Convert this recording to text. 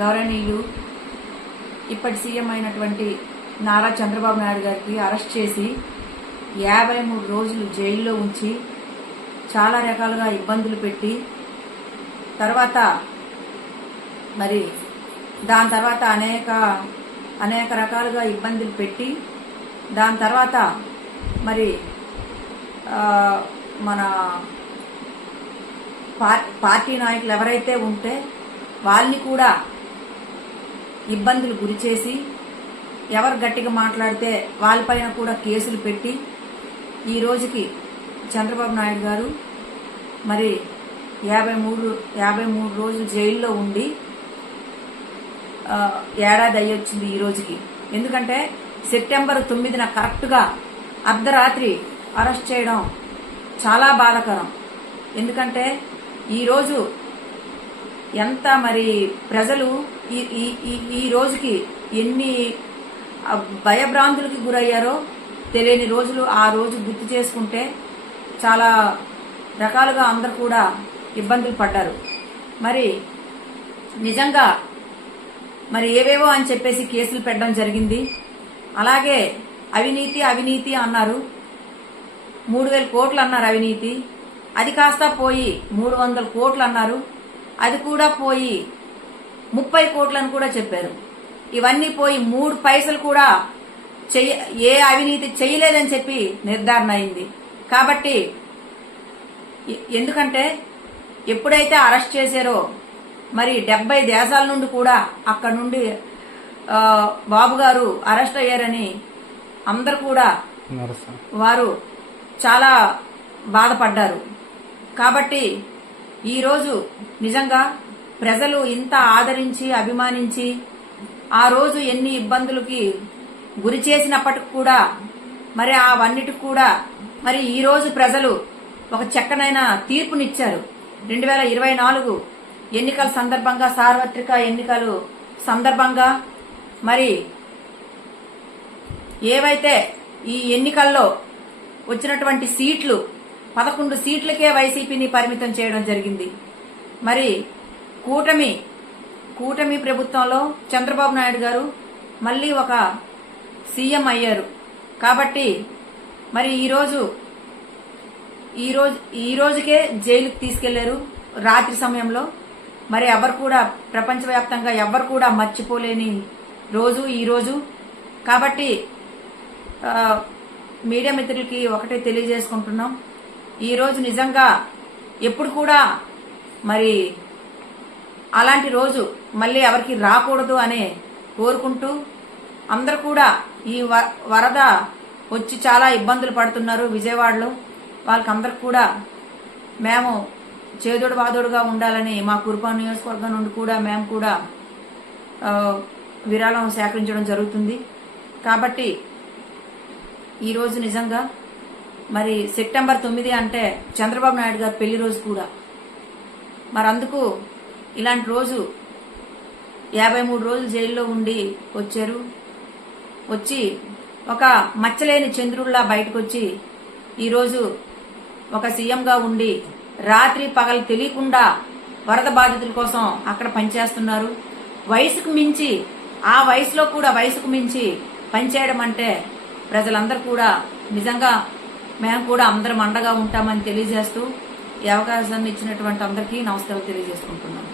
గౌరవనీయులు ఇప్పటి సీఎం అయినటువంటి నారా చంద్రబాబు నాయుడు గారికి అరెస్ట్ చేసి 53 రోజులు జైల్లో ఉంచి చాలా రకాలుగా ఇబ్బందులు పెట్టి తర్వాత మరి దాని తర్వాత అనేక రకాలుగా ఇబ్బందులు పెట్టి దాని తర్వాత మరి మన పార్టీ నాయకులు ఎవరైతే ఉంటే వాళ్ళని కూడా ఇబ్బందులు గురి చేసి ఎవరు గట్టిగా మాట్లాడితే వాళ్ళపైన కూడా కేసులు పెట్టి ఈ రోజుకి చంద్రబాబు నాయుడు గారు మరి 53 రోజులు జైల్లో ఉండి ఏడాది అయ్యొచ్చింది ఈ రోజుకి. ఎందుకంటే సెప్టెంబర్ 9న కరెక్ట్గా అర్ధరాత్రి అరెస్ట్ చేయడం చాలా బాధాకరం. ఎందుకంటే ఈరోజు ఎంత మరి ప్రజలు ఈ రోజుకి ఎన్ని భయభ్రాంతులకి గురయ్యారో తెలియని రోజులు ఆ రోజు గుర్తు చేసుకుంటే చాలా రకాలుగా అందరు కూడా ఇబ్బందులు పడ్డారు. మరి నిజంగా మరి ఏవేవో అని చెప్పేసి కేసులు పెట్టడం జరిగింది. అలాగే అవినీతి అన్నారు, 3,000 కోట్లు అన్నారు అవినీతి, అది కాస్త పోయి 300 కోట్లు అన్నారు, అది కూడా పోయి 30 కోట్లని కూడా చెప్పారు. ఇవన్నీ పోయి 3 పైసలు కూడా ఏ అవినీతి చేయలేదని చెప్పి నిర్ధారణ అయింది. కాబట్టి ఎందుకంటే ఎప్పుడైతే అరెస్ట్ చేశారో మరి 70 దేశాల నుండి కూడా అక్కడ నుండి బాబు గారు అరెస్ట్ అయ్యారని అందరు కూడా వారు చాలా బాధపడ్డారు. కాబట్టి ఈరోజు నిజంగా ప్రజలు ఇంత ఆదరించి అభిమానించి ఆ రోజు ఎన్ని ఇబ్బందులకి గురి చేసినప్పటికి కూడా మరి అవన్నిటికి కూడా మరి ఈ రోజు ప్రజలు ఒక చక్కనైన తీర్పునిచ్చారు. 2024 ఎన్నికల సందర్భంగా, సార్వత్రిక ఎన్నికలు సందర్భంగా మరి ఏవైతే ఈ ఎన్నికల్లో వచ్చినటువంటి సీట్లు 11 సీట్లకే వైసీపీని పరిమితం చేయడం జరిగింది. మరి కూటమి ప్రభుత్వంలో చంద్రబాబు నాయుడు గారు మళ్ళీ ఒక సీఎం అయ్యారు. కాబట్టి మరి ఈ రోజుకే జైలుకి తీసుకెళ్లారు రాత్రి సమయంలో. మరి ఎవరు కూడా ప్రపంచవ్యాప్తంగా ఎవరు కూడా మర్చిపోలేని రోజు ఈ రోజు. కాబట్టి మీడియా మిత్రులకి ఒకటే తెలియజేసుకుంటున్నాం, ఈ రోజు నిజంగా ఎప్పుడు కూడా మరి అలాంటి రోజు మళ్ళీ ఎవరికి రాకూడదు అనే కోరుకుంటూ అందరూ కూడా ఈ వరద వచ్చి చాలా ఇబ్బందులు పడుతున్నారు విజయవాడలో. వాళ్ళకందరికి కూడా మేము చేదోడు వాదోడుగా ఉండాలని మా కురుపాం నియోజకవర్గం నుండి కూడా మేము కూడా విరాళం సేకరించడం జరుగుతుంది. కాబట్టి ఈరోజు నిజంగా మరి సెప్టెంబర్ 9 అంటే చంద్రబాబు నాయుడు గారి పెళ్లి రోజు కూడా. మరి అందుకు ఇలాంటి రోజు 53 రోజులు జైల్లో ఉండి వచ్చి ఒక మచ్చలేని చంద్రుడిలా బయటకు వచ్చి ఈరోజు ఒక సీఎంగా ఉండి రాత్రి పగలు తెలియకుండా వరద బాధితుల కోసం అక్కడ పనిచేస్తున్నారు. వయసుకు మించి ఆ వయసులో కూడా వయసుకు మించి పనిచేయడం అంటే ప్రజలందరూ కూడా నిజంగా మేము కూడా అందరం అండగా ఉంటామని తెలియజేస్తూ ఈ అవకాశాన్ని ఇచ్చినటువంటి అందరికీ నమస్కారం తెలియజేసుకుంటున్నాను.